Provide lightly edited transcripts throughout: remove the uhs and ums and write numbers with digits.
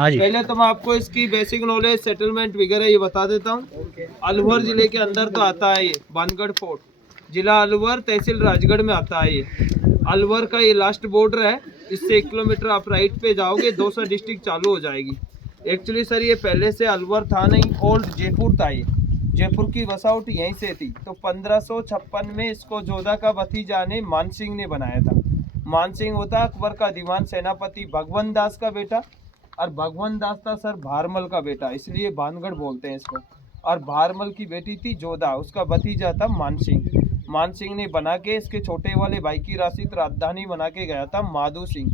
हाँ जी। पहले तो मैं आपको इसकी बेसिक नॉलेज सेटलमेंट वगैरह ये बता देता हूँ। अलवर जिले के अंदर तो आता है ये बानगढ़ फोर्ट, जिला अलवर, तहसील राजगढ़ में आता है ये। अलवर का ये लास्ट बॉर्डर है, इससे 1 किलोमीटर आप राइट पे जाओगे 200 डिस्ट्रिक्ट चालू हो जाएगी। एक्चुअली सर ये पहले से अलवर था नहीं, ओल्ड जयपुर था ये। जयपुर की बसावट यहीं से थी। तो 1556 में इसको जोधा का भतीजा ने मानसिंह ने बनाया था। मानसिंह होता अकबर का दीवान सेनापति भगवंत दास का बेटा, और भगवंत दास था सर भारमल का बेटा, इसलिए भानगढ़ बोलते हैं इसको। और भारमल की बेटी थी जोधा, उसका भतीजा था मानसिंह। मानसिंह ने बना के इसके छोटे वाले भाई की राशिद राजधानी बना के गया था माधो सिंह,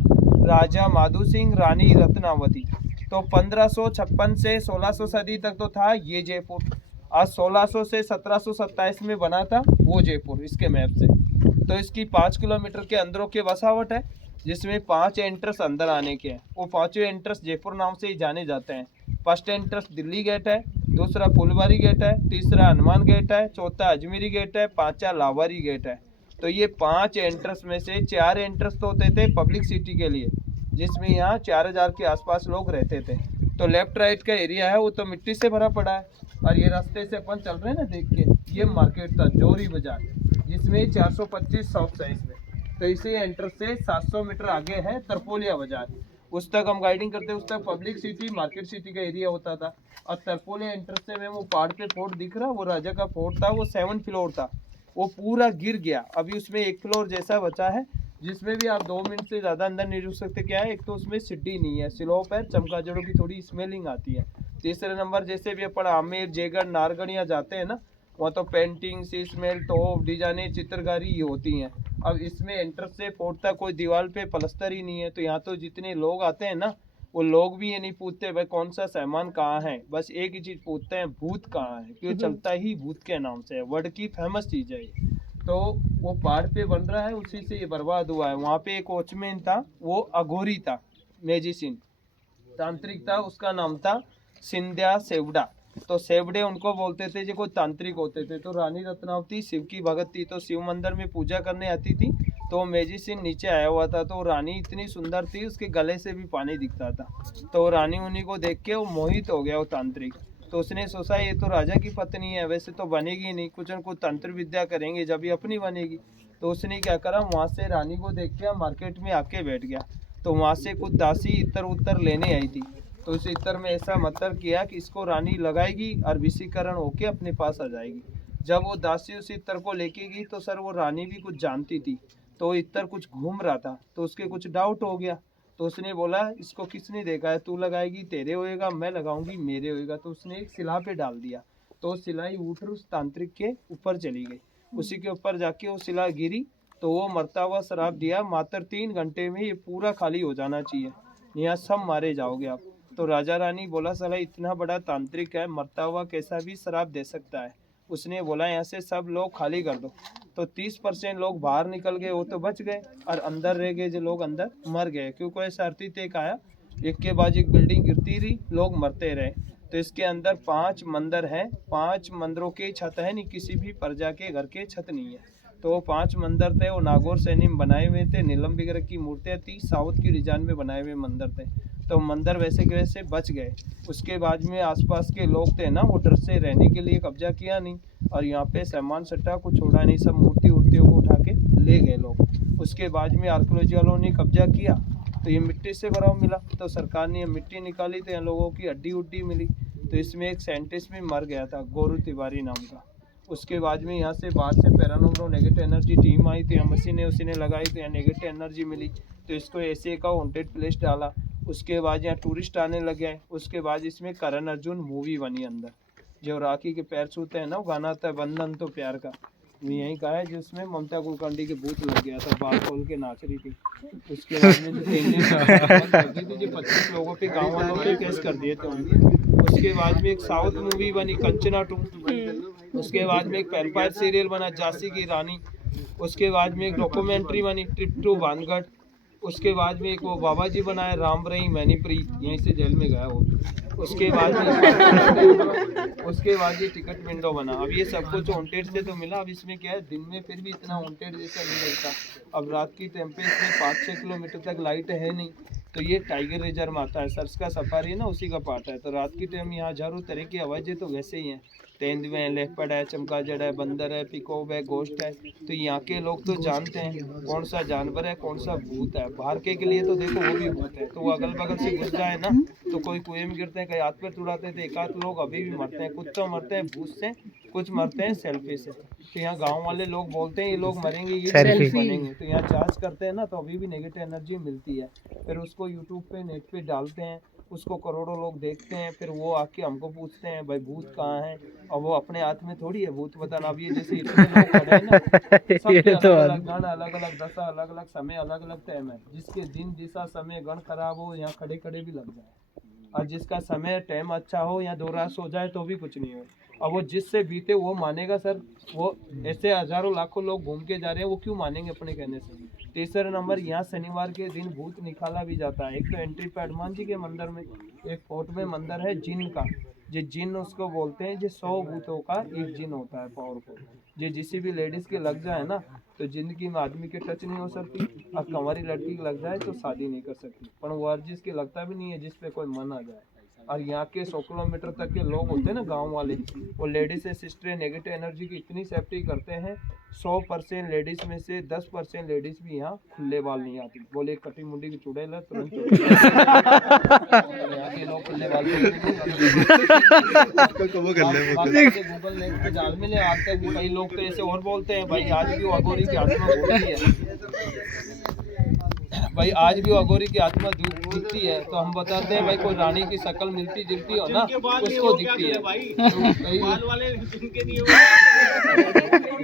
राजा माधो सिंह, रानी रत्नावती। तो 1556 से 1600 सदी तक तो था ये जयपुर। आज 1600 से 1727 में बना था वो जयपुर इसके मैप से। तो इसकी 5 किलोमीटर के अंदरों के बसावट है, जिसमें 5 एंट्रेंस अंदर आने के हैं। वो 5 एंट्रेंस जयपुर नाम से ही जाने जाते हैं। फर्स्ट एंट्रेंस दिल्ली गेट है, दूसरा फुलवारी गेट है, तीसरा हनुमान गेट है, चौथा अजमेरी गेट है, पांचवा लावारी गेट है। तो ये 5 एंट्रेंस में से 4 एंट्रेंस तो होते थे पब्लिक सिटी के लिए, जिसमें यहाँ 4000 के आसपास लोग रहते थे। तो लेफ्ट राइट का एरिया है वो तो मिट्टी से भरा पड़ा है। और ये रास्ते से अपन चल रहे हैं ना देख के, ये मार्केट था जोरी बाजार, जिसमें 425 शॉप्स है इसमें। तो इसी एंट्रेंस से 700 मीटर आगे है तरपोलिया बाजार, उस तक हम गाइडिंग करते हैं। उस तक पब्लिक सिटी मार्केट सिटी का एरिया होता था। और तरपोलिया एंट्रेंस से में वो पहाड़ पे फोर्ट दिख रहा, वो राजा का फोर्ट था, वो 7 फ्लोर था, वो पूरा गिर गया। अभी उसमें 1 फ्लोर जैसा बचा है, जिसमें भी आप 2 मिनट से ज़्यादा अंदर नहीं रुक सकते। क्या है, एक तो उसमें सीढ़ी नहीं है, स्लोप है, चमगादड़ों की थोड़ी स्मेलिंग आती है। तीसरे नंबर जैसे भी अपन आमेर, जयगढ़, नारगढ़ यहाँ जाते हैं ना, वहाँ तो पेंटिंग, सीसमेल, तोप, डिजाइने, चित्रकारी ये होती हैं। अब इसमें एंट्रेंस से फोर्ट तक कोई दीवार पे प्लस्तर ही नहीं है। तो यहाँ तो जितने लोग आते हैं ना, वो लोग भी ये नहीं पूछते भाई कौन सा सामान कहाँ है, बस एक ही चीज़ पूछते हैं भूत कहाँ है, क्यों चलता ही भूत के नाम से है, वर्ल्ड की फेमस चीज़ है ये। तो वो पहाड़ पे बन रहा है, उसी से ये बर्बाद हुआ है। वहाँ पे एक वॉचमैन था, वो अघोरी था, मैजिशियन तांत्रिक था, उसका नाम था सिंध्या सेवडा। तो सेवड़े उनको बोलते थे जो कोई तांत्रिक होते थे। तो रानी रत्नावती शिव की भगत थी, तो शिव मंदिर में पूजा करने आती थी। तो मैजिशियन नीचे आया हुआ था, तो रानी इतनी सुंदर थी, उसके गले से भी पानी दिखता था। तो रानी उन्हीं को देख के वो मोहित हो गया वो तांत्रिक। तो उसने सोचा ये तो राजा की पत्नी है, वैसे तो बनेगी नहीं, कुछ न कुछ तंत्र विद्या करेंगे जब ये अपनी बनेगी। तो उसने क्या करा, वहाँ से रानी को देख के मार्केट में आके बैठ गया। तो वहाँ से कुछ दासी इतर उतर लेने आई थी। तो इस इतर में ऐसा मंत्र किया कि इसको रानी लगाएगी और विशीकरण होके अपने पास आ जाएगी। जब वो दासी उस इतर को लेके गई, तो सर वो रानी भी कुछ जानती थी। तो इतर कुछ घूम रहा था, तो उसके कुछ डाउट हो गया। तो उसने बोला इसको किसने देखा है, तू लगाएगी तेरे होएगा, मैं लगाऊंगी मेरे होएगा। तो उसने एक शिला पे डाल दिया, तो सिलाई उठकर उस तांत्रिक के ऊपर चली गई। उसी के ऊपर जाके वो शिला गिरी, तो वो मरता हुआ श्राप दिया, मात्र 3 घंटे में ये पूरा खाली हो जाना चाहिए, यहाँ सब मारे जाओगे आप। तो राजा रानी बोला साला इतना बड़ा तांत्रिक है, मरता हुआ कैसा भी श्राप दे सकता है। उसने बोला यहाँ से सब लोग खाली कर दो। तो 30% लोग बाहर निकल गए, वो तो बच गए, और अंदर रह गए जो लोग अंदर मर गए, क्योंकि ऐसा आरती एक आया, एक के बाद एक बिल्डिंग गिरती रही, लोग मरते रहे। तो इसके अंदर 5 मंदिर हैं, 5 मंदिरों की छत है नहीं, किसी भी प्रजा के घर के छत नहीं है। तो वो 5 मंदिर थे, वो नागौर सैनी में बनाए हुए थे, नीलम वगैरह की मूर्तियाँ थी, साउथ की डिजाइन में बनाए हुए मंदिर थे। तो मंदिर वैसे के वैसे बच गए। उसके बाद में आसपास के लोग थे ना, वो डर से रहने के लिए कब्जा किया नहीं, और यहाँ पे सामान सट्टा को छोड़ा नहीं, सब मूर्ति उर्तियों को उठा के ले गए लोग। उसके बाद में आर्कियोलॉजी वालों ने कब्जा किया, तो ये मिट्टी से भरा मिला। तो सरकार ने ये मिट्टी निकाली, तो यहाँ लोगों की हड्डी उड्डी मिली। तो इसमें एक साइंटिस्ट भी मर गया था, गोरू तिवारी नाम का। उसके बाद में यहाँ से बाहर से पैरानॉर्मल नेगेटिव एनर्जी टीम आई, तो यहाँ मशीनें उसीने लगाई, तो यहाँ नेगेटिव एनर्जी मिली। तो इसको ऐसे का हॉन्टेड प्लेस डाला। उसके बाद यहाँ टूरिस्ट आने लगे। उसके बाद इसमें करण अर्जुन मूवी बनी अंदर, जो राखी के पैर छूते हैं ना, वो गाना आता है बंधन तो प्यार का, यही कहा है, जिसमें ममता कुलकर्णी के भूत लग गया था, बाल खोल के नाच रही थी। उसके बाद में जो 25 लोगों पे गाँव वालों पे केस कर दिए थे उनके। उसके बाद में एक साउथ मूवी बनी कंचना 2। उसके बाद में एक वैम्पायर सीरियल बना झांसी की रानी। उसके बाद में एक डॉक्यूमेंट्री बनी ट्रिप टू भानगढ़। उसके बाद में एक वो बाबा जी बनाया राम रही मैनीप्री, यहीं से जेल में गया वो। उसके बाद ये टिकट विंडो बना। अब ये सब कुछ हॉन्टेड से तो मिला। अब इसमें क्या है, दिन में फिर भी इतना हॉन्टेड जैसा नहीं लगता। अब रात की टाइम पे इसमें 5-6 किलोमीटर तक लाइट है नहीं, तो ये टाइगर रिजर्व में आता है। सर्च का सफारी है ना, उसी का पार्ट है। तो रात की टाइम यहाँ हजारों तरह की आवाज़ें तो वैसे ही हैं। तेंदुए हैं, लेपर्ड है, चमगादड़ है, बंदर है, पिकॉक है, गोश्त है। तो यहाँ के लोग तो जानते हैं कौन सा जानवर है, कौन सा भूत है। बाहर के लिए तो देखो वो भी भूत है, तो वो अगल बगल से घुस जाए ना तो कोई कुएं में गिरते हैं, कई हाथ पे तुड़ाते थे। एक आध लोग अभी भी मरते हैं, कुछ तो मरते हैं भूत से, कुछ मरते हैं सेल्फी से। तो यहाँ गांव वाले लोग बोलते हैं ये लोग मरेंगे, ये सेल्फी बनेंगे। तो यहाँ जांच करते हैं ना, तो अभी भी नेगेटिव एनर्जी मिलती है। फिर उसको यूट्यूब पे, नेट पे डालते हैं, उसको करोड़ों लोग देखते हैं। फिर वो आके हमको पूछते हैं भाई भूत कहाँ है, और वो अपने हाथ में थोड़ी है भूत बताना। अब ये जैसे इतने लोग खड़े हैं ना, सबके अलग अलग गण, अलग अलग दशा, अलग अलग समय, अलग अलग टाइम है। जिसके दिन दिशा समय गण खराब हो, यहाँ खड़े खड़े भी लग जाए। और जिसका समय टाइम अच्छा हो, या 2 रात सो जाए तो भी कुछ नहीं हो। और वो जिससे बीते वो मानेगा सर। वो ऐसे हजारों लाखों लोग घूम के जा रहे हैं, वो क्यों मानेंगे अपने कहने से। तीसरा नंबर, यहाँ शनिवार के दिन भूत निकाला भी जाता है। एक तो एंट्री पे हनुमान जी के मंदिर में, एक फोर्ट में मंदिर है जिन का। जो जिन उसको बोलते हैं, जो 100 भूतों का एक जिन होता है पावरफुल। जो जिसी भी लेडीज के लग जाए ना, तो जिंदगी में आदमी के टच नहीं हो सकती। और कंवारी लड़की की लग जाए तो शादी नहीं कर सकती। पर वो हर जिसके लगता भी नहीं है जिसपे कोई मन आ जाए। और यहाँ के 100 किलोमीटर तक के लोग होते हैं ना गांव वाले, वो लेडीज से सिस्टर नेगेटिव एनर्जी की इतनी सेफ्टी करते हैं। 100% लेडीज में से 10% लेडीज भी यहाँ खुले बाल नहीं आती। बोले कटी मुंडी की चुड़ैल है तुरंत यहाँ के लोग खुले बाल गूगल नेट पे जाल में ले आते हैं। कई लोग तो ऐसे और बोलते हैं भाई आज भी वो अघोरी की आत्मा बोलती है, भाई आज भी वो अघोरी की आत्मा दिखती है। तो हम बताते हैं भाई कोई रानी की शक्ल मिलती जुलती हो ना, उसको दिखती है।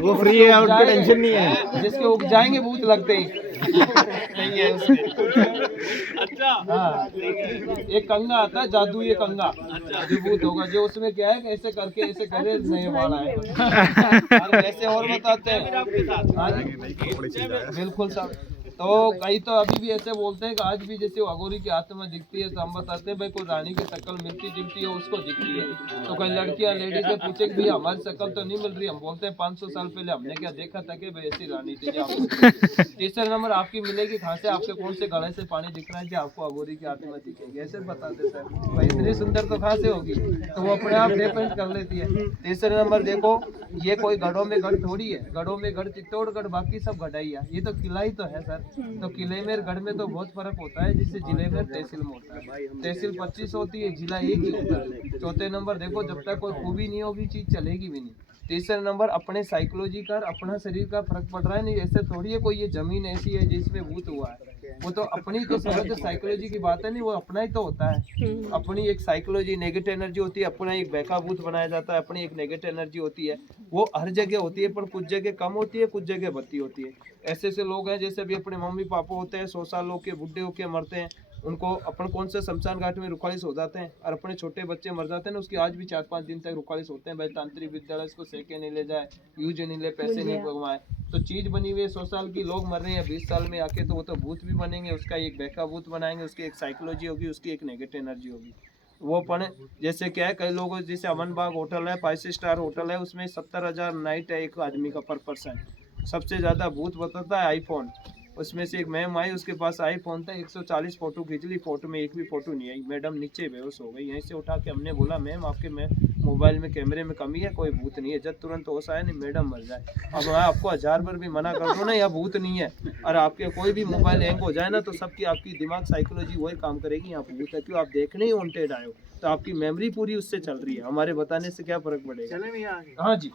वो फ्री है, उनकी टेंशन नहीं है। जिसके उग जाएंगे भूत लगते ही नहीं है उसके। अच्छा हाँ, एक कंगा आता है जादू, ये कंगा जो भूत होगा, जो उसमें क्या है ऐसे करके ऐसे करे नए वाला है। ऐसे और बताते हैं बिल्कुल सब। तो कई तो अभी भी ऐसे बोलते हैं कि आज भी जैसे अघोरी की आत्मा दिखती है। तो हम बताते हैं भाई कोई रानी की शक्ल मिलती जुलती है, उसको दिखती है। तो कई लड़कियां लेडीज से पूछे कि भैया हमारी शक्ल तो नहीं मिल रही। हम बोलते हैं 500 साल पहले हमने क्या देखा था कि भाई ऐसी रानी थी। तीसरा नंबर, आपकी मिलेगी कहाँ से, आपके कौन से गले से पानी दिख रहा है कि आपको अघोरी की आत्मा दिखेगी, ऐसे बताते सर। भाई इतनी सुंदर तो कहाँ से होगी, तो वो अपने आप डिपेंड कर लेती है। तीसरा नंबर देखो, ये कोई गढ़ों में गढ़ थोड़ी है। गढ़ों में गढ़ चित्तौड़गढ़, बाकी सब गढ़ाई है। ये तो किला ही तो है सर। तो किले में गढ़ में तो बहुत फर्क होता है, जिससे जिले में तहसील में होता है। तहसील 25 होती है, जिला एक ही होता है। चौथे नंबर देखो, जब तक कोई खूबी नहीं होगी चीज चलेगी भी नहीं। तीसरा नंबर, अपने साइकोलॉजी का, अपना शरीर का फर्क पड़ रहा है। नहीं ऐसे थोड़ी है कोई ये जमीन ऐसी है जिसमें भूत हुआ है। वो तो अपनी तो समझ साइकोलॉजी की बात है, नहीं वो अपना ही तो होता है। अपनी एक साइकोलॉजी नेगेटिव एनर्जी होती है, अपना एक बैकाभूत बनाया जाता है। अपनी एक नेगेटिव एनर्जी होती है, वो हर जगह होती है, पर कुछ जगह कम होती है, कुछ जगह बढ़ती होती है। ऐसे ऐसे लोग हैं जैसे भी अपने मम्मी पापा होते हैं 100 साल के बुढ़े होके मरते हैं, उनको अपन कौन से शमशान घाट में रुखालिस हो जाते हैं। और अपने छोटे बच्चे मर जाते हैं ना, उसके आज भी 4-5 दिन तक रुखालिस होते हैं। भाई तांत्रिक विद्यालय इसको सेके नहीं ले जाए, यूज नहीं ले, पैसे नहीं भगवाए। तो चीज बनी हुई है 100 साल की, लोग मर रहे हैं 20 साल में आके, तो वो तो भूत भी बनेंगे। उसका एक बैका भूत बनाएंगे, उसकी एक साइकोलॉजी होगी, उसकी एक नेगेटिव एनर्जी होगी। वो अपन जैसे क्या है, कई लोगों जैसे अमन बाग होटल है, 5 स्टार होटल है, उसमें 70,000 नाइट है एक आदमी का पर पर्सन। सबसे ज्यादा भूत बताता है आईफोन। उसमें से एक मैम आई, उसके पास आईफोन था, 140 फोटो खींच ली, फोटो में एक भी फोटो नहीं आई। मैडम नीचे बेहोश हो गई। यहीं से उठा के हमने बोला मैम आपके मोबाइल में कैमरे में कमी है, कोई भूत नहीं है। जब तुरंत होश आया नहीं मैडम मर जाए। अब मैं आपको 1000 बार भी मना कर दूं ना यह भूत नहीं है, और आपके कोई भी मोबाइल हैंग हो जाए ना, तो सबकी आपकी दिमाग साइकोलॉजी वही काम करेगी, यहाँ भूत है क्यों आप देखने ही वांटेड आए हो, तो आपकी मेमोरी पूरी उससे चल रही है। हमारे बताने से क्या फर्क पड़ेगा। हाँ जी।